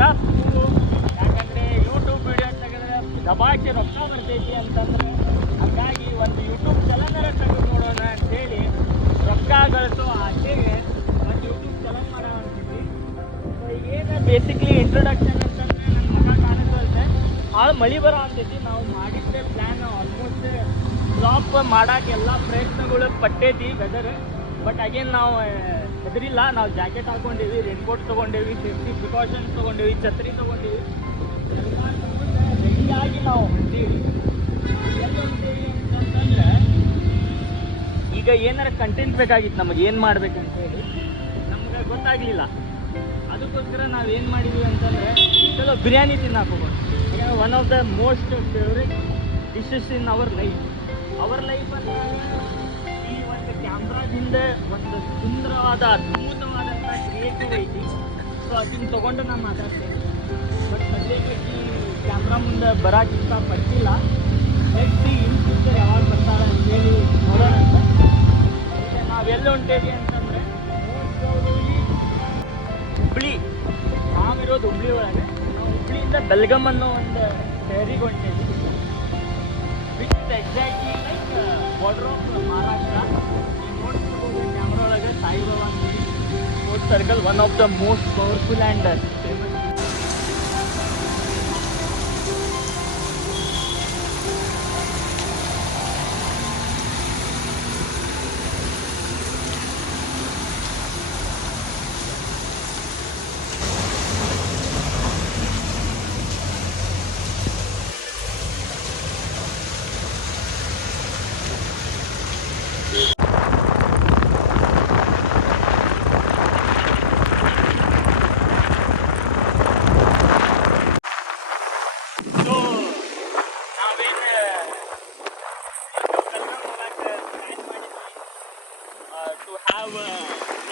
ತಪ್ಪು. ಯಾಕಂದರೆ YouTube video ತೆಗೆದ್ರೆ ದಬಾಕಿ ರೊಕ್ಕ ಬರ್ತೈತಿ ಅಂತಂದ್ರೆ, ಹಾಗಾಗಿ ಒಂದು ಯೂಟ್ಯೂಬ್ ಚಲನರ ತೆಗೆದು ನೋಡೋಣ ಅಂತೇಳಿ ರೊಕ್ಕ ಗಳಿಸೋ ಆಸೆಗೆ ಒಂದು ಯೂಟ್ಯೂಬ್ ಚಲನ್ ಮಾಡೋ ಅಂತಿದ್ವಿ. ಸೊ ಈಗೇನು ಬೇಸಿಕ್ಲಿ ಇಂಟ್ರೊಡಕ್ಷನ್ ಅಂತಂದರೆ ನನ್ನ ಮಗ ಕಾಣಿಸ್ತಂತೆ ಭಾಳ ಮಳೆ ಬರೋ ಅಂತೈತಿ. ನಾವು ಮಾಡಿದ್ದೆ ಪ್ಲ್ಯಾನ್ ಆಲ್ಮೋಸ್ಟ್ ಫ್ಲಾಪ್ ಮಾಡೋಕೆ ಎಲ್ಲ ಪ್ರಯತ್ನಗಳು ಪಟ್ಟೈತಿ ವೆದರ್. ಬಟ್ ಅಗೇನ್ ನಾವು ಹೆದರಿಲ್ಲ. ನಾವು ಜಾಕೆಟ್ ಹಾಕ್ಕೊಂಡೀವಿ, ರೇನ್ಕೋಟ್ ತೊಗೊಂಡೇವಿ, ಸೇಫ್ಟಿ ಪ್ರಿಕಾಷನ್ಸ್ ತೊಗೊಂಡೇವಿ, ಛತ್ರಿ ತೊಗೊಂಡೀವಿ, ಎಲ್ಲ ರೆಡಿಯಾಗಿ ನಾವು ಹೊಂಟೀವಿ. ಎಲ್ಲಿ ಹೊಂಟೀವಿ ಅಂತಂದ್ರೆ ಈಗ ಏನಾರ ಕಂಟೆಂಟ್ ಬೇಕಾಗಿತ್ತು ನಮಗೆ, ಏನು ಮಾಡ್ಬೇಕಂತ ಹೇಳಿ ನಮ್ಗೆ ಗೊತ್ತಾಗಲಿಲ್ಲ. ಅದಕ್ಕೋಸ್ಕರ ನಾವು ಏನು ಮಾಡಿದ್ವಿ ಅಂತಂದರೆ ಚಲೋ ಬಿರಿಯಾನಿ ತಿನ್ನಕ್ಕೆ ಹೋಗೋಣ. ಯಾಕಂದರೆ one of the most favourite dishes in our ಲೈಫನ್ನು ಈ ಒಂದು ಕ್ಯಾಮ್ರಾದಿಂದ ಒಂದು ಸುಂದರವಾದ ಅದ್ಭುತವಾದಂಥ ಕ್ರಿಯೇಟಿವ್ ಐತಿ. ಸೊ ಅದನ್ನು ತೊಗೊಂಡು ನಾನು ಮಾತಾಡ್ತೇನೆ. ಬಟ್ ಸದ್ಯಕ್ಕೆ ಈ ಕ್ಯಾಮ್ರಾ ಮುಂದೆ ಬರೋಕೆ ಇಷ್ಟಪಟ್ಟಿಲ್ಲ. ನೆಕ್ಸ್ಟ್ ಇನ್ ಫ್ಯೂಚರ್ ಯಾವಾಗ ಬರ್ತಾರೆ ಅಂತೇಳಿ ನೋಡೋಣ ಅಂತ. ಈಗ ನಾವೆಲ್ಲ ಹೊಂಟೇವಿ ಅಂತಂದರೆ ಹುಬ್ಳಿ. ನಾವಿರೋದು ಹುಬ್ಳಿ ಒಳಗೆ. ನಾವು ಹುಬ್ಳಿಯಿಂದ ಬೆಲ್ಗಮ್ ಅನ್ನೋ ಒಂದು ಶಹರಿಗೆ ಹೊಂಟೇವಿ, which is exactly like border of Maharashtra. ನೀವು ನೋಡ್ತಿರ್ಬೋದು ಕ್ಯಾಮ್ರಾ ಒಳಗೆ ಸಾಯಿಬಾಬಾ ಅಂಗಡಿ, sports circle, one of the most powerful and famous.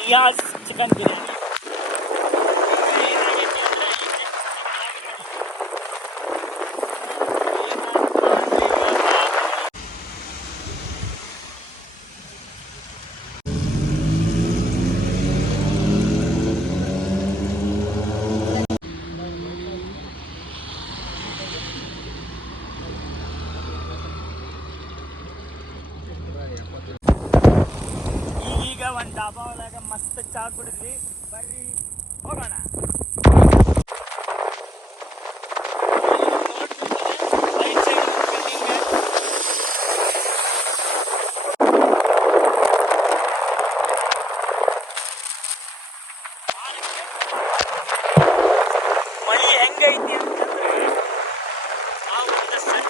Niya's chicken biryani. ಈಗ ಒಂದು ಡಾಬಾ ಒಳಗೆ ಮಸ್ತ್ ಚಾ ಕುಡಿದ್ವಿ. ಬರ್ರಿ ಹೋಗೋಣ. ಮಳಿ ಹೆಂಗೈತಿ ಅಂತಂದ್ರೆ ಆ ಒಂದು ಸಣ್ಣ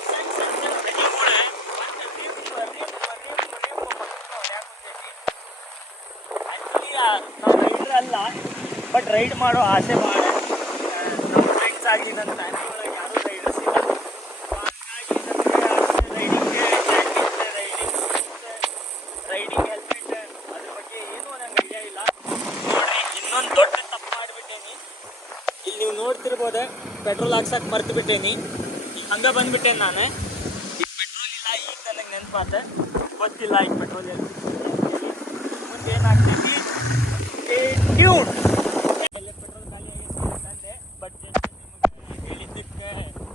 ಹನಿಗಳ ನಾವು ರೈಡರ್ ಅಲ್ಲ, ಬಟ್ ರೈಡ್ ಮಾಡೋ ಆಸೆ ಭಾಳ. ನಮ್ಮ ಫ್ರೆಂಡ್ಸ್ ಆಗಲಿ ನನ್ನ ಫ್ಯಾಮಿಲಿ ಒಳಗೆ ಯಾರೂ ರೈಡರ್ಸ್ ಇಲ್ಲ. ಹಾಗಾಗಿ ನನಗೆ ರೈಡಿಂಗ್ಗೆ ರೈಡಿಂಗ್ ಹೆಲ್ಮೆಟ್ ಅದ್ರ ಬಗ್ಗೆ ಏನೂ ನಂಗೆ ಐಡಿಯಾ ಇಲ್ಲ. ನೋಡಿರಿ, ಇನ್ನೊಂದು ದೊಡ್ಡ ತಪ್ಪು ಮಾಡಿಬಿಟ್ಟೇನಿ. ಇಲ್ಲಿ ನೀವು ನೋಡ್ತಿರ್ಬೋದೆ, ಪೆಟ್ರೋಲ್ ಹಾಕ್ಸಕ್ಕೆ ಮರ್ತು ಬಿಟ್ಟೇನಿ. ಹಂಗೆ ಬಂದುಬಿಟ್ಟೇನೆ ನಾನು. ಈಗ ಪೆಟ್ರೋಲ್ ಇಲ್ಲ. ಈಗ ನನಗೆ ನೆನಪಾತ, ಗೊತ್ತಿಲ್ಲ ಈಗ ಪೆಟ್ರೋಲ್ ಎಲ್ಲಿ ಮುಂದೆ ಏನಾಗ್ತೈತಿ. ಟ್ಯೂನ್ ಎಲ್ಲ ಪೆಟ್ರೋಲ್ ಖಾಲಿ ಆಗೈತೆ ಅಂತಂದೆ. ಬಟ್ ಜಸ್ಟ್ ನಿಮಗೆ ಹೇಳಿದ್ದಕ್ಕೆ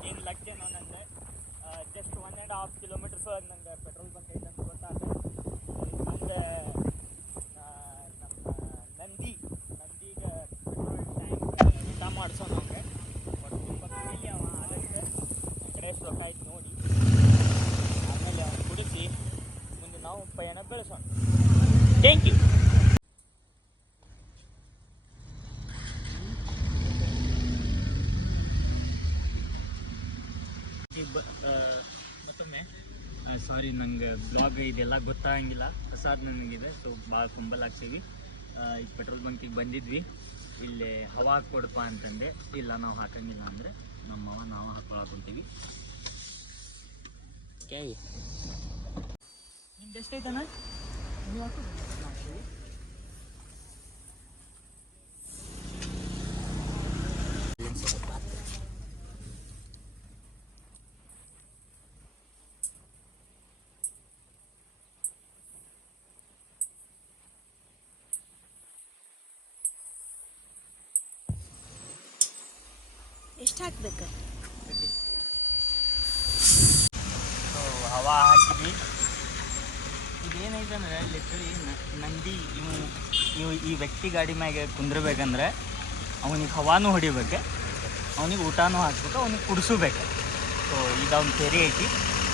ಏನು ಲಕ್ಕೇನೋ ನಂದೆ. ಜಸ್ಟ್ 1.5 ಕಿಲೋಮೀಟರ್ಸ್ ಒಳಗೆ ನಂಗೆ ಪೆಟ್ರೋಲ್ ಬಂಕ್ ಐತೆ ಅಂತ ಗೊತ್ತಾಗ ಹಂಗೆ ನಮ್ಮ ನಂದಿಗೆ ಪೆಟ್ರೋಲ್ ಟ್ಯಾಂಕ್ ಊಟ ಮಾಡಿಸೋ ನಮಗೆ ಒಂದು 20 ಮೀಲಿ ಅವ. ಅದಕ್ಕೆ ಕಡೆ ರೊಕ್ಕ ಆಯ್ತು ನೋಡಿ ಆಮೇಲೆ ಅವ್ನು ಕುಡಿಸಿ ಮುಂದೆ ನಾವು ಪಯಣ ಬೆಳೆಸೋಣ. Thank you. ಮತ್ತೊಮ್ಮೆ ಸಾರಿ, ನಂಗೆ ಬ್ಲಾಗ್ ಇದೆಲ್ಲ ಗೊತ್ತಾಗಂಗಿಲ್ಲ, ಹೊಸಾದ್ ನನಗಿದೆ. ಸೊ ಭಾಳ ಕುಂಬಲ್ ಆಗ್ತೀವಿ. ಈಗ ಪೆಟ್ರೋಲ್ ಬಂಕಿಗೆ ಬಂದಿದ್ವಿ. ಇಲ್ಲಿ ಹವಾ ಕೊಡಪ್ಪ ಅಂತಂದೆ. ಇಲ್ಲ, ನಾವು ಹಾಕಂಗಿಲ್ಲ ಅಂದರೆ ನಮ್ಮವ ನಾವು ಹಾಕೊಳಕೊಂತೀವಿ. ಓಕೆ, ನಿಮ್ದು ಎಷ್ಟೈತಣ್ಣ? ನೀವು ಹಾಕಿ ಎಷ್ಟು ಹಾಕ್ಬೇಕು? ಸೊ ಹವಾ ಹಾಕಿದ್ವಿ. ಇದೇನೈತೆ ಅಂದ್ರೆ ಲಿಟ್ರಲಿ ನಂದಿ ಇವು ಈ ವ್ಯಕ್ತಿ ಗಾಡಿ ಮ್ಯಾಗೆ ಕುಂದ್ರಬೇಕಂದ್ರೆ ಅವನಿಗೆ ಹವಾನೂ ಹೊಡಿಬೇಕು, ಅವನಿಗೆ ಊಟನೂ ಹಾಕ್ಬೇಕು, ಅವನಿಗೆ ಕುಡಿಸಬೇಕು. ಸೊ ಇದೊಂದು ಥೇರಿ ಐತಿ.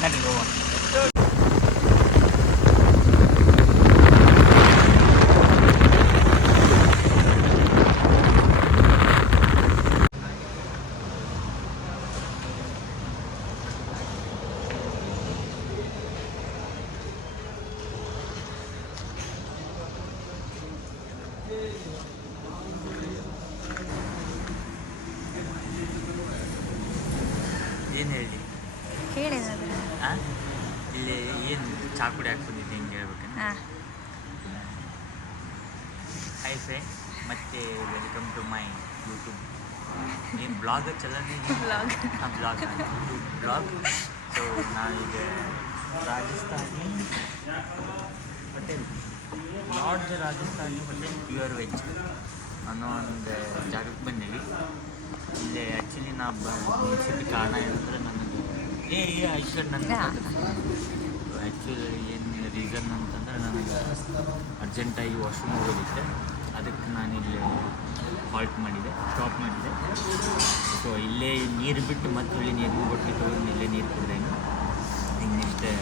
ನಡಿ ಹೋಗ. ಏನು ಹೇಳಿ ಹೇಳಿದ್ರೆ ಹಾಂ ಇಲ್ಲಿ ಏನು ಚಾ ಕುಡಿ ಹಾಕ್ಬಂದಿದ್ದೆ ಹಿಂಗೆ ಹೇಳ್ಬೇಕು. ಹಾಂ ಹೈ ಫ್ರೆಂಡ್, ಮತ್ತೆ ವೆಲ್ಕಮ್ ಟು ಮೈ ಯೂಟ್ಯೂಬ್. ಏನು ಬ್ಲಾಗ್ ಚಲನೆ ಬ್ಲಾಗ್. ಹಾಂ ಬ್ಲಾಗ್, ಯೂಟ್ಯೂಬ್ ಬ್ಲಾಗ್. ಸೊ ನಾವೀಗ Rajasthani hotel, large Rajasthani hotel pure veg ಅನ್ನೋ ಒಂದು ಜಾಗಕ್ಕೆ ಬಂದೀವಿ. ಇಲ್ಲೇ ಆ್ಯಕ್ಚುಲಿ ನಾ ನಿಲ್ಸಿದ ಕಾರಣ ಏನಂದ್ರೆ ನನಗೆ ಐಶ್ವರ್ಯ ನನ್ನ ಆ್ಯಕ್ಚುಲಿ ಏನು ರೀಸನ್ ಅಂತಂದ್ರೆ ನನಗೆ ಅರ್ಜೆಂಟಾಗಿ ವಾಶ್ರೂಮ್ ಹೋಗೋದಿತ್ತೆ. ಅದಕ್ಕೆ ನಾನಿಲ್ಲಿ ಹಾಲ್ಟ್ ಮಾಡಿದೆ, ಸ್ಟಾಪ್ ಮಾಡಿದೆ. ಸೊ ಇಲ್ಲೇ ನೀರು ಬಿಟ್ಟು ಮತ್ತೆ ಇಲ್ಲಿ ನೀರು ಬಟ್ಟೆ ತೊಗೊಂಡು ಇಲ್ಲೇ ನೀರು ಕುಡಿದೇನು. ಹಿಂಗಿಷ್ಟೇ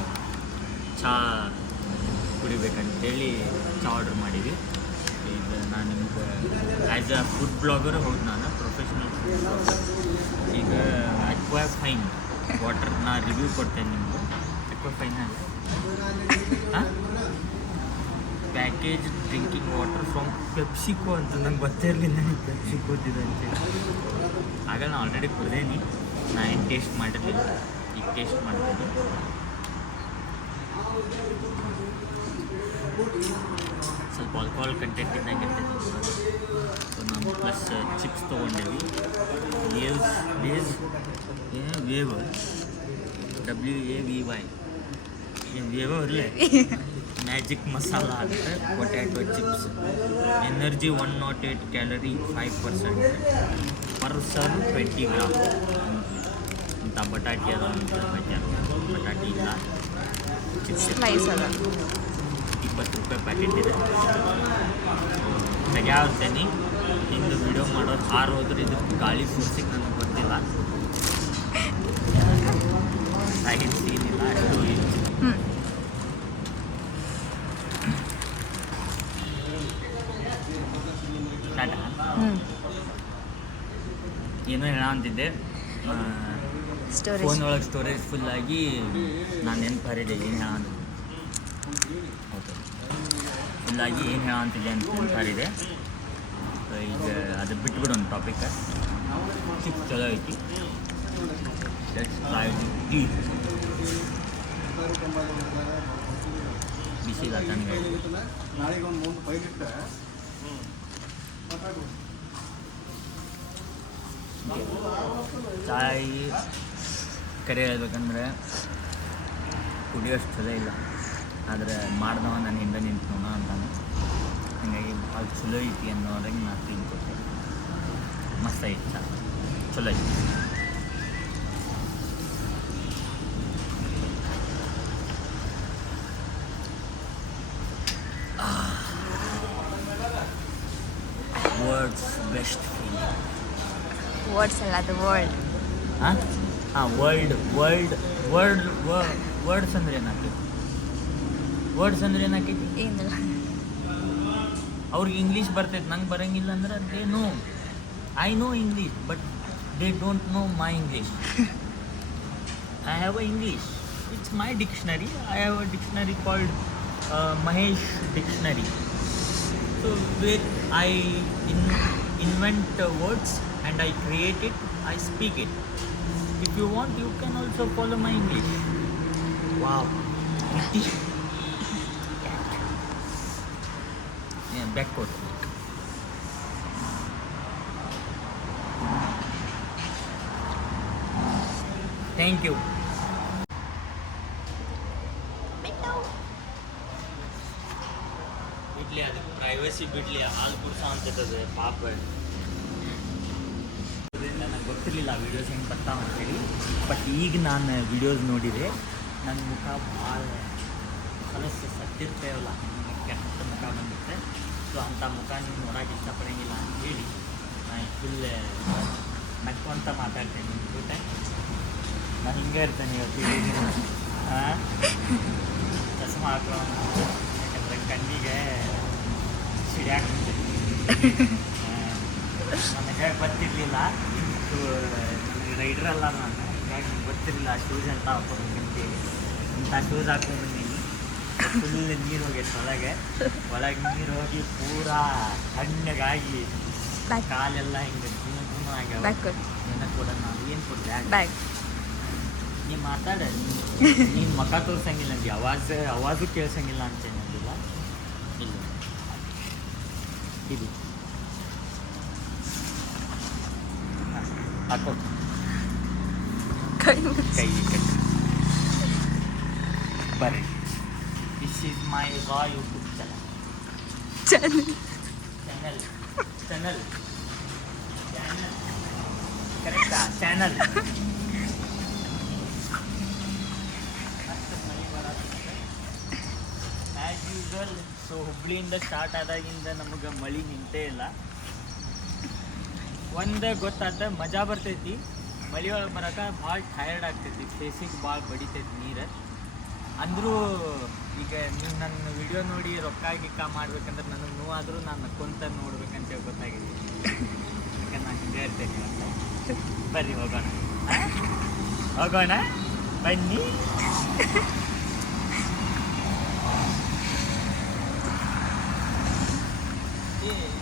ಚಹಾ ಕುಡಿಬೇಕಂತೇಳಿ ಚಹಾ ಆರ್ಡ್ರ್ ಮಾಡಿದ್ವಿ. ಈಗ ನಾನು ನಿಮ್ಗೆ ಆ್ಯಸ್ ಅ ಫುಡ್ ಬ್ಲಾಗರ್ ಹೌದು, ನಾನು ಪ್ರೊಫೆಷ್ನಲ್ ಫುಡ್ ಬ್ಲಾಗರ್. ಈಗ ಅಕ್ವಾಫೈನ್ ವಾಟರ್ ನಾ ರಿವ್ಯೂ ಕೊಡ್ತೇನೆ ನಿಮ್ಗೆ. ಅಕ್ವಾಫೈನ್ ಹಾಂ package drinking water from PepsiCo ಅಂತ ನಂಗೆ ಗೊತ್ತಿರಲಿಲ್ಲ ನನಗೆ ಪೆಪ್ಸಿಕೋ ಇದ್ದಿದೆ ಅಂತೇಳಿ. ಆಗ ನಾನು ಆಲ್ರೆಡಿ ಕುಡ್ದೇನಿ, ನಾ ಏನು ಟೇಸ್ಟ್ ಮಾಡಿರಲಿಲ್ಲ, ಈಗ ಟೇಸ್ಟ್ ಮಾಡ್ತೀನಿ. ಸ್ವಲ್ಪ ಆಲ್ಕೋಹಾಲ್ ಕಂಟೆಂಟ್ ಇದ್ದಾಗಿರ್ತೈತಿ. ಸೊ ನಾವು ಪ್ಲಸ್ ಚಿಪ್ಸ್ ತೊಗೊಂಡೇವಿ. ವೇವರ್ WAVY ಏನು ವೇವರ್ ಇರಲೇ ಮ್ಯಾಜಿಕ್ ಮಸಾಲ ಅಂದರೆ potato chips. Energy 108 calorie, 5% per serve 20 gram. ಇಂಥ ಬಟಾಟಿ ಅದ ಅಂತ ಬಟಾಟಿ ಇಲ್ಲ. ಚಿಪ್ಸ್ ಸ್ಲೈಸ್ ಅದ, 20 ರೂಪಾಯಿ ಪ್ಯಾಕೆಟ್ ಇದೆ. ತೆಗ್ಯಾವ್ತೇನೆ ಹಿಂದೆ ವಿಡಿಯೋ ಮಾಡೋದು ಹಾರು ಹೋದ್ರೆ ಇದು ಗಾಳಿ ಫೋರ್ಸಿಗೆ ನನಗೆ ಗೊತ್ತಿಲ್ಲ. ಸೈಡ್ ಸೀನ್ ಇಲ್ಲ ಅಷ್ಟು. ಏನೋ ಹೇಳ ಅಂತಿದ್ದೆ. ಫೋನ್ ಒಳಗೆ ಸ್ಟೋರೇಜ್ ಫುಲ್ಲಾಗಿ ನಾನು ನೆನಪು ಹರಿದೆ ಏನು ಹೇಳ ಅಂತಿದ್ದೆ. ಓಕೆ, ಫುಲ್ಲಾಗಿ ಏನು ಹೇಳ ಅಂತಿದ್ದೆ ಅಂತ ನೆನಪು ಹರಿದೆ. ಈಗ ಅದು ಬಿಟ್ಬಿಡು ಒಂದು ಟಾಪಿಕ್. ಚಿಪ್ಸ್ ಚಲೋ ಐತಿ. ಬಿಸಿ ಇಲ್ಲ ತಣ್ಣಗೆ ಚಾಯ್ ಕರೆ ಹೇಳ್ಬೇಕಂದ್ರೆ ಕುಡಿಯೋಷ್ಟು ಚಲೋ ಇಲ್ಲ, ಆದರೆ ಮಾಡ್ದವ ನಾನು ಹಿಂದೆ ನಿಂತ್ಕೋಣ ಅಂತಾನೆ. ಹಾಗಾಗಿ ಭಾಳ ಚಲೋ ಐತಿ ಅನ್ನೋದಂಗೆ ನಾನು ಫೀಲ್ ಕೊಟ್ಟೆ. ಮಸ್ತ್ ಐತಿ, ಚಲೋ ಐತಿ. Words best feeling. ವರ್ಡ್ಸ್ ಅಲ್ಲ, ಅದು ವರ್ಲ್ಡ್. ಹಾಂ ವರ್ಡ್ಸ್ ಅಂದ್ರೆ ಏನಾಗ್ತೈತಿ? ವರ್ಡ್ಸ್ ಅಂದ್ರೆ ಏನಾಕೈತಿ? ಏನಿಲ್ಲ, ಅವ್ರಿಗೆ ಇಂಗ್ಲೀಷ್ ಬರ್ತೈತೆ, ನಂಗೆ ಬರೋಂಗಿಲ್ಲ ಅಂದ್ರೆ they know. I know English but they don't know my English. I have a English, it's my dictionary. I have a dictionary called Mahesh dictionary. So where I invent words and I create it, I speak it. If you want, you can also follow my English. Wow. Yeah, backcoat. Thank you. ಬಿಡ್ಲಿ, ಅದಕ್ಕೆ privacy ಬಿಡ್ಲಿ, ಹಾಲು ಕುಡ್ಸೋ ಅಂತದೆ ಪಾಪ. ನನಗೆ ಗೊತ್ತಿಲ್ಲ. ಗೊತ್ತಿರಲಿಲ್ಲ videos ಹೆಂಗೆ ಬರ್ತಾವ ಅಂತೇಳಿ. ಬಟ್ ಈಗ ನಾನು ವೀಡಿಯೋಸ್ ನೋಡಿದೆ, ನನ್ನ ಮುಖ ಭಾಳ ಹೊಲಸು ಸತ್ತಿರ್ತೇವಲ್ಲ, ಕೆಟ್ಟ ಮುಖ ಬಂದಿರುತ್ತೆ. ಸೊ ಅಂಥ ಮುಖ ನೀವು ನೋಡೋಕೆ ಇಷ್ಟಪಡೋಂಗಿಲ್ಲ ಅಂತೇಳಿ ನಾನು ಫುಲ್ ನಕ್ಕೊಂತ ಮಾತಾಡ್ತೇನೆ ನಿಮ್ಮ ಜೊತೆ. ನಾನು ಹಿಂಗೆ ಇರ್ತೇನೆ ಇವತ್ತು. ಚಸ್ಮಾ ಹಾಕೋ, ಯಾಕಂದರೆ ಕಣ್ಣಿಗೆ ಸಿಡಿಯಾಗ್ತದೆ. ನನಗೆ ಗೊತ್ತಿರಲಿಲ್ಲ, ನನಗೆ ರೈಡ್ರಲ್ಲ ನಾನು, ಹೀಗಾಗಿ ಗೊತ್ತಿರಲಿಲ್ಲ ಶೂಸ್ ಅಂತ ಹಾಕೋಬೇಕಂತೇಳಿ. ಇಂಥ ಶೂಸ್ ಹಾಕೊಂಡ್ಬಂದೀನಿ. ಫುಲ್ ನೀರು ಹೋಗೈತೆ ಒಳಗೆ ನೀರು ಹೋಗಿ ಪೂರಾ ತಣ್ಣಗಾಗಿ ಕಾಲೆಲ್ಲ ಹಿಂಗೆ ಗುಣ ಆಗ್ಯಾವ. ಏನ ಕೊಡ, ನಾನು ಏನು ಕೊಡಲಿ? ನೀ ಮಾತಾಡ, ನೀನು ಮುಖ ತೋರ್ಸಂಗಿಲ್ಲ, ನನಗೆ ಅವಾಜು ಕೇಳ್ಸಂಗಿಲ್ಲ ಅಂತ ಏನಿಲ್ಲ. ಇಲ್ಲ ಇದು ಹಾಕೋ, ಕೈ ಕಟ್ಟಿ ಬರ್ರಿ. This is my raw YouTube channel ಕರೆಕ್ಟಾ? Channel as usual. ಸೊ ಹುಬ್ಳಿಯಿಂದ ಸ್ಟಾರ್ಟ್ ಆದಾಗಿಂದ ನಮಗೆ ಮಳೆ ನಿಂತೇ ಇಲ್ಲ. ಒಂದು ಗೊತ್ತಾದ ಮಜಾ ಬರ್ತೈತಿ, ಮಳೆ ಒಳಗೆ ಬರೋಕೆ ಭಾಳ ಟಯರ್ಡ್ ಆಗ್ತೈತಿ, ಫೇಸಿಗೆ ಭಾಳ ಬಡಿತೈತಿ ನೀರು. ಅಂದರೂ ಈಗ ನೀವು ನನ್ನ ವಿಡಿಯೋ ನೋಡಿ ರೊಕ್ಕ ಗಿಕ್ಕ ಮಾಡ್ಬೇಕಂದ್ರೆ ನನಗೆ ನೋವಾದರೂ ನಾನು ನಕ್ಕೊಂತ ನೋಡ್ಬೇಕಂತ ಗೊತ್ತಾಗಿದೆ. ಯಾಕಂದ್ರೆ ನಾನು ಹಿಂಗೆ ಇರ್ತೇನೆ ಅಂತ. ಬರ್ರಿ ಹೋಗೋಣ, ಹೋಗೋಣ ಬನ್ನಿ.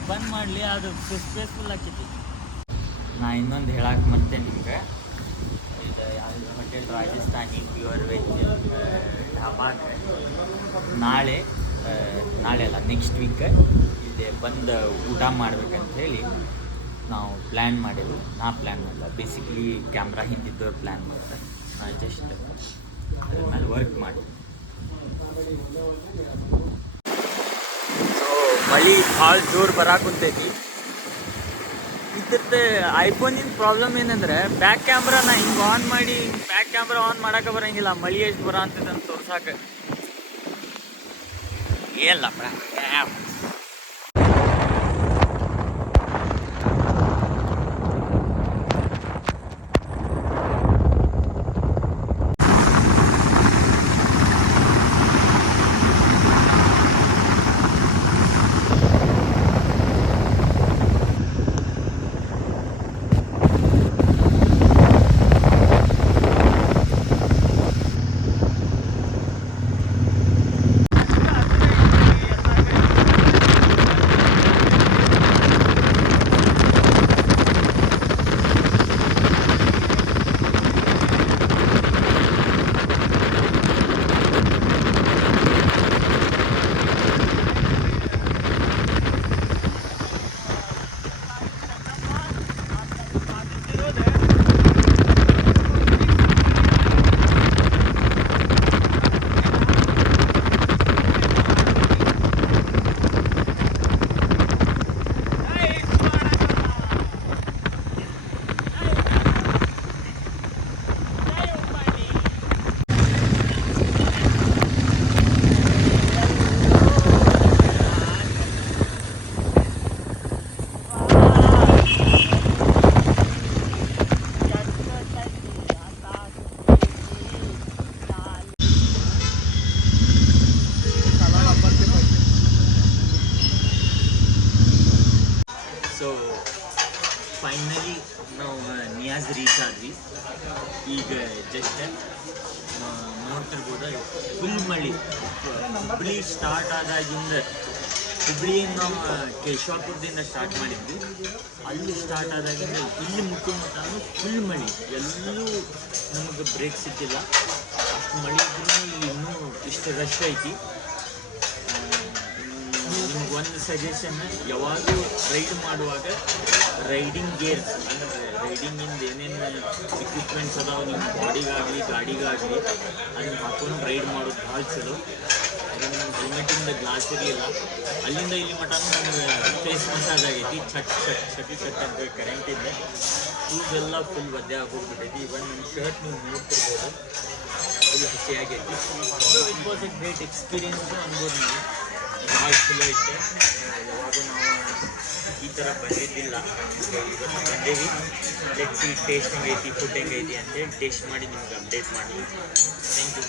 ಬಂದ್ ಮಾಡಲಿ, ಅದು ಸ್ಪೇಸ್ಫುಲ್ ಆಕೈತಿ. ನಾ ಇನ್ನೊಂದು ಹೇಳಕ್ಕೆ ಮರ್ತೇನೆ ನಿಮ್ಗೆ. ಇದು ಯಾವುದು ಹೋಟೆಲ್ ರಾಜಸ್ಥಾನಿ ಪ್ಯೂರ್ ವೆಜ್ ಢಾಬಾಗೆ ನಾಳೆ ಅಲ್ಲ, ನೆಕ್ಸ್ಟ್ ವೀಕ್ ಇಲ್ಲಿ ಬಂದು ಊಟ ಮಾಡ್ಬೇಕಂತ ಹೇಳಿ ನಾವು ಪ್ಲ್ಯಾನ್ ಮಾಡಿದ್ವಿ. ನಾ ಪ್ಲ್ಯಾನ್ ಮಾಡಿಲ್ಲ, ಬೇಸಿಕ್ಲಿ ಕ್ಯಾಮ್ರಾ ಹಿಂದಿದ್ದವ್ರು ಪ್ಲ್ಯಾನ್ ಮಾಡ್ತಾರೆ. ನಾನು ಜಸ್ಟ್ ಅದ್ರ ಮೇಲೆ ವರ್ಕ್ ಮಾಡಿ. ಸೊ ಮಳೆ ಭಾಳ ಜೋರು ಬರಾಕುಂತೈತಿ. ಇದ್ರದ್ದು ಐಫೋನಿನ ಪ್ರಾಬ್ಲಮ್ ಏನಂದ್ರೆ ಬ್ಯಾಕ್ ಕ್ಯಾಮ್ರಾನ ಹಿಂಗೆ ಆನ್ ಮಾಡಿ ಬ್ಯಾಕ್ ಕ್ಯಾಮ್ರಾ ಆನ್ ಮಾಡೋಕೆ ಬರೋಂಗಿಲ್ಲ, ಮಳೆ ಎಷ್ಟು ಬರೋ ಅಂತೈತೆ ಅಂತ ತೋರ್ಸಾಕೆ. ಏನಿಲ್ಲ ಫೈನಲಿ ನಾವು ನಿಯಾಜ್ ರೀಚ್ ಆದ್ವಿ. ಈಗ ಜಸ್ಟ್ ನೋಡ್ತಿರ್ಬೋದು ಫುಲ್ ಮಳೆ. ಹುಬ್ಳಿ ಸ್ಟಾರ್ಟ್ ಆದಾಗಿಂದ, ಹುಬ್ಳಿಯಿಂದ ನಾವು ಕೇಶವಾಪುರದಿಂದ ಸ್ಟಾರ್ಟ್ ಮಾಡಿದ್ವಿ. ಅಲ್ಲಿ ಸ್ಟಾರ್ಟ್ ಆದಾಗಿಂದ ಇಲ್ಲಿ ಮುಟ್ಟೋ ಮಟ್ಟ ಫುಲ್ ಮಳೆ, ಎಲ್ಲೂ ನಮಗೆ ಬ್ರೇಕ್ ಸಿಕ್ಕಿಲ್ಲ. ಅಷ್ಟು ಮಳೆ ಇದ್ರೂ ಇಲ್ಲಿ ಇನ್ನೂ ಇಷ್ಟು ರಶ್ ಐತಿ. ನಿಮ್ಗೆ ಒಂದು ಸಜೆಷನ್, ಯಾವಾಗೂ ರೈಡ್ ಮಾಡುವಾಗ ರೈಡಿಂಗ್ ಗೇರ್ಸ್ ಅಂದರೆ ರೈಡಿಂಗಿಂದ ಏನೇನು ಇಕ್ವಿಪ್ಮೆಂಟ್ಸ್ ಅದಾವೆ ನಿಮ್ಮ ಬಾಡಿಗಾಗಲಿ ಗಾಡಿಗಾಗಲಿ ಅದನ್ನು ಹಾಕೊಂಡು ರೈಡ್ ಮಾಡೋದು ಭಾಳ ಚಲೋ. ಅದನ್ನು ನಮ್ಮ ಹೆಲ್ಮೆಟಿಂದ ಗ್ಲಾಸ್ ಇರಲಿಲ್ಲ, ಅಲ್ಲಿಂದ ಇಲ್ಲಿ ಮಟನೂ ನಮಗೆ ಫೇಸ್ ಮಸಾಜ್ ಆಗೈತಿ. ಛಟ್ ಛಟ್ ಛಟ್ ಛಟ್ ಅಂತ ಕರೆಂಟ್ ಇದೆ. ಶೂಸ್ ಎಲ್ಲ ಫುಲ್ ಒದ್ದೆ ಆಗೋಗ್ಬಿಟ್ಟೈತಿ. ಇವನ್ ನಮ್ಮ ಶರ್ಟ್ ನೀವು ನೋಡ್ತಿರ್ಬೋದು, ಫುಲ್ ಹಸಿಯಾಗೈತಿ. So it was a great experience ಅನ್ಬೋದು ನಾವು. ಭಾಳ ಚಲೋ ಐತೆ. ಯಾವಾಗೂ ನಾವು ಈ ಥರ ಬಂದಿದ್ದಿಲ್ಲ. ಇವತ್ತು ಬಂದೇವಿ. ಲೆಟ್ಸ್ ಈ ಟೇಸ್ಟ್ ಹೆಂಗೈತಿ, ಫುಡ್ ಹೆಂಗೈತಿ ಅಂತೇಳಿ ಟೇಸ್ಟ್ ಮಾಡಿ ನಿಮ್ಗೆ ಅಪ್ಡೇಟ್ ಮಾಡಿ. Thank you.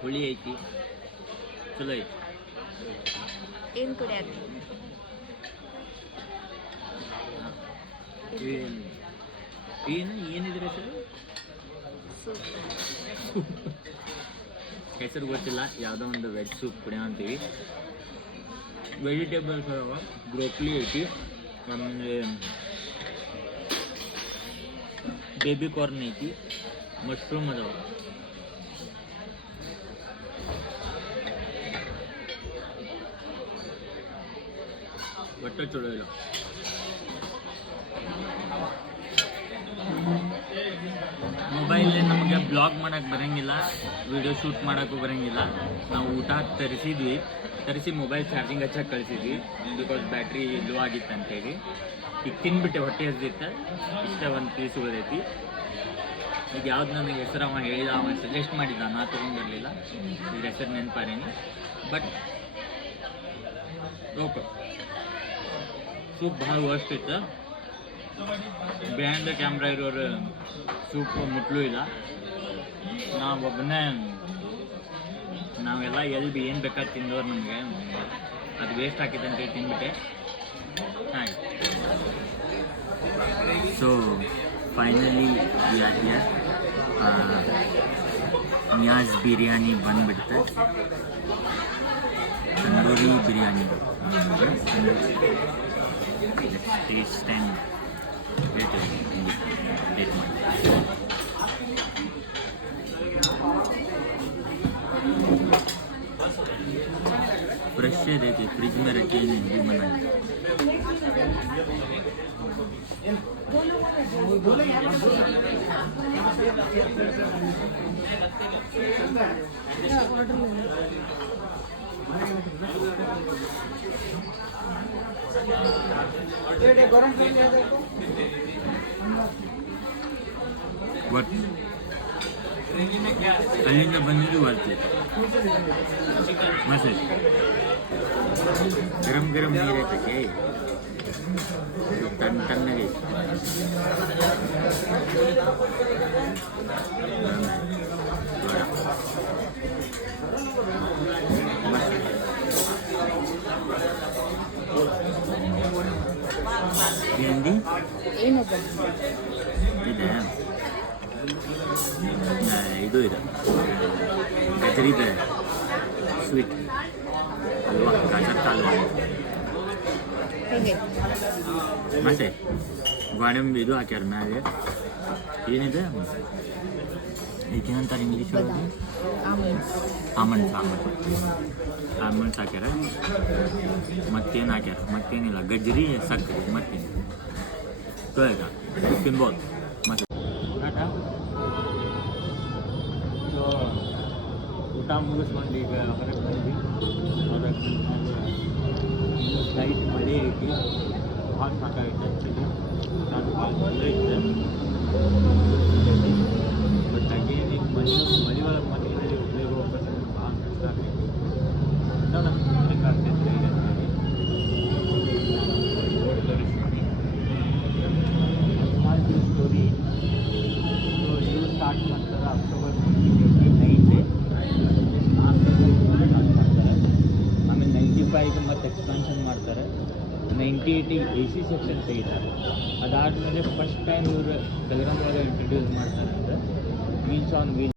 ಹುಳಿ ಐತಿ, ಚಲೋ ಐತಿ. ಏನು ಕುಡಿಯೋದು? ಏನಿದ್ರೆ ಹೆಸರು? ಸೂಪ್. ಹೆಸರು ಗೊತ್ತಿಲ್ಲ. ಯಾವುದೋ ಒಂದು ವೆಜ್ ಸೂಪ್ ಕುಡಿಯೋ ಅಂತೀವಿ. ವೆಜಿಟೇಬಲ್ಸ್ ಅದಾವ, ಬ್ರೋಕ್ಲಿ ಐತಿ, ಆಮೇಲೆ ಬೇಬಿ ಕಾರ್ನ್ ಐತಿ, ಮಶ್ರೂಮ್ ಅದಾವ. ಒಟ್ಟು ಚಲೋ ಇಲ್ಲ. ಮೊಬೈಲ್ ನಮಗೆ ಬ್ಲಾಗ್ ಮಾಡೋಕ್ಕೆ ಬರೋಂಗಿಲ್ಲ, ವಿಡಿಯೋ ಶೂಟ್ ಮಾಡೋಕ್ಕೂ ಬರೋಂಗಿಲ್ಲ. ನಾವು ಊಟ ತರಿಸಿ ಮೊಬೈಲ್ ಚಾರ್ಜಿಂಗ್ ಹಚ್ಚಕ್ಕೆ ಕಳಿಸಿದ್ವಿ, ಬಿಕಾಸ್ ಬ್ಯಾಟ್ರಿ ಲೋ ಆಗಿತ್ತು ಅಂತೇಳಿ. ಈಗ ತಿನ್ಬಿಟ್ಟೆ, ಹೊಟ್ಟೆ ಹಸ್ದಿತ್ತು. ಇಷ್ಟ ಒಂದು ಪೀಸ್ ಉಳಿದೈತಿ. ಈಗ ಯಾವ್ದು ನನಗೆ ಹೆಸರು ಅವ ಹೇಳಿದ, ಅವನು ಸಜೆಸ್ಟ್ ಮಾಡಿದ್ದ, ನಾ ತೊಗೊಂಡಿರಲಿಲ್ಲ. ಈಗ ಹೆಸರು ನೆನಪಾರೇನಿ. ಬಟ್ ಓಕೆ, ಸೂಪ್ ಭಾಳ ವರ್ಸ್ಟ್ ಇತ್ತು. ಬಿಹೈಂಡ್ ದ ಕ್ಯಾಮ್ರಾ ಇರೋರು ಸೂಪ್ ಮುಟ್ಲೂ ಇಲ್ಲ. ನಾವೆಲ್ಲ ಎಲ್ಲಿ ಏನು ಬೇಕಾದ್ರೆ ತಿಂದವ್ರು, ನಮಗೆ ಅದು ವೇಸ್ಟ್ ಆಕೈತೆ ಅಂತೇಳಿ ತಿಂದ್ಬಿಟ್ಟೆ. ಹಾಗೆ ಸೊ ಫೈನಲಿ ನಿಯಾಜ್ ಬಿರಿಯಾನಿ ಬಂದುಬಿಡ್ತು. Tandoori biryani taste and rate ಮಾಡಿ. फ्रेश है, देखिए फ्रिज में रखे हैं, भी बनाए. What? ಅಲ್ಲಿಂದ ಬಂದಿದ್ದು ಬರ್ತದೆ ಮಸಾಲೆ ಗರಂ ಗರಂ ನೀರು ಐತಕ್ಕೆ ತಣ್ಣಗೆ ఏంది ಇದೆ ಇದು ಇದೆ ಗಜರಿದೆ ಸ್ವೀಟ್ ಹಲ್ವಾ, ಗಾಜರ್ ಹಲ್ವಾ. ಮತ್ತೆ ಗೋಡಂಬಿ ಇದು ಹಾಕ್ಯಾರ ಮ್ಯಾಗೆ. ಏನಿದೆ ಇದಕ್ಕೇನಂತಾರೆ ಇಂಗ್ಲೀಷ್ ಒಳಗೆ? ಆಮಂಡ್ಸ್ ಹಾಕ್ಯಾರ. ಮತ್ತೇನು ಹಾಕ್ಯಾರ? ಮತ್ತೇನಿಲ್ಲ, ಗಜ್ಜರಿ, ಸಕ್ಕರೆ, ಮತ್ತೇನು ತೊಳೆದ ತಿನ್ಬೋದು. ಮತ್ತೆ ಊಟ ಮುಗಿಸ್ಕೊಂಡು ಈಗ ಹೊರಗೆ ಬಂದ್ವಿ. ಅದಕ್ಕೆ ಲೈಟ್ ಮಳೆ ಐತಿ, ಭಾಳ ಸಾಕಾಗೈತೆ. ಆ್ಯಕ್ಚುಲಿ ನಾನು ಭಾಳ ಚಲೋ ಇದ್ದೆ. ಬಟ್ ಅಗೇನ್ ಈಗ ಮಳೆ ಒಳಗೆ ಮನೆಯಲ್ಲಿ ಹುಬ್ಳಿಗೆ ಹೋಗ್ಬೇಕು ಭಾಳ ಕಷ್ಟ ಆಗ್ತೈತಿ. ನೋಡೋಣ ಹೆಂಗಾಗ್ತೈತೆ ಇದೆ ಅಂತೇಳಿ ರೋಡ್ ತೋರಿಸ್ತೀನಿ. ಸ್ಟೋರಿ. ಸೊ ಇವರು ಸ್ಟಾರ್ಟ್ ಮಾಡ್ತಾರೆ ಅಕ್ಟೋಬರ್ 29 ಆಮೇಲೆ 95 ಮತ್ತು ಎಕ್ಸ್ಪಾನ್ಷನ್ ಮಾಡ್ತಾರೆ. 98 AC ಸೆಕ್ಷನ್ ತೆಗಿತಾರೆ. ಅದಾದಮೇಲೆ ಫಸ್ಟ್ ಟೈಮ್ ಇವರು ಬೆಳಗಾಂ ಒಳಗೆ ಇಂಟ್ರೊಡ್ಯೂಸ್ ಮಾಡ್ತಾರೆ ಅಂದರೆ ವೀಲ್ಸ್ ಆನ್ ವೀಲ್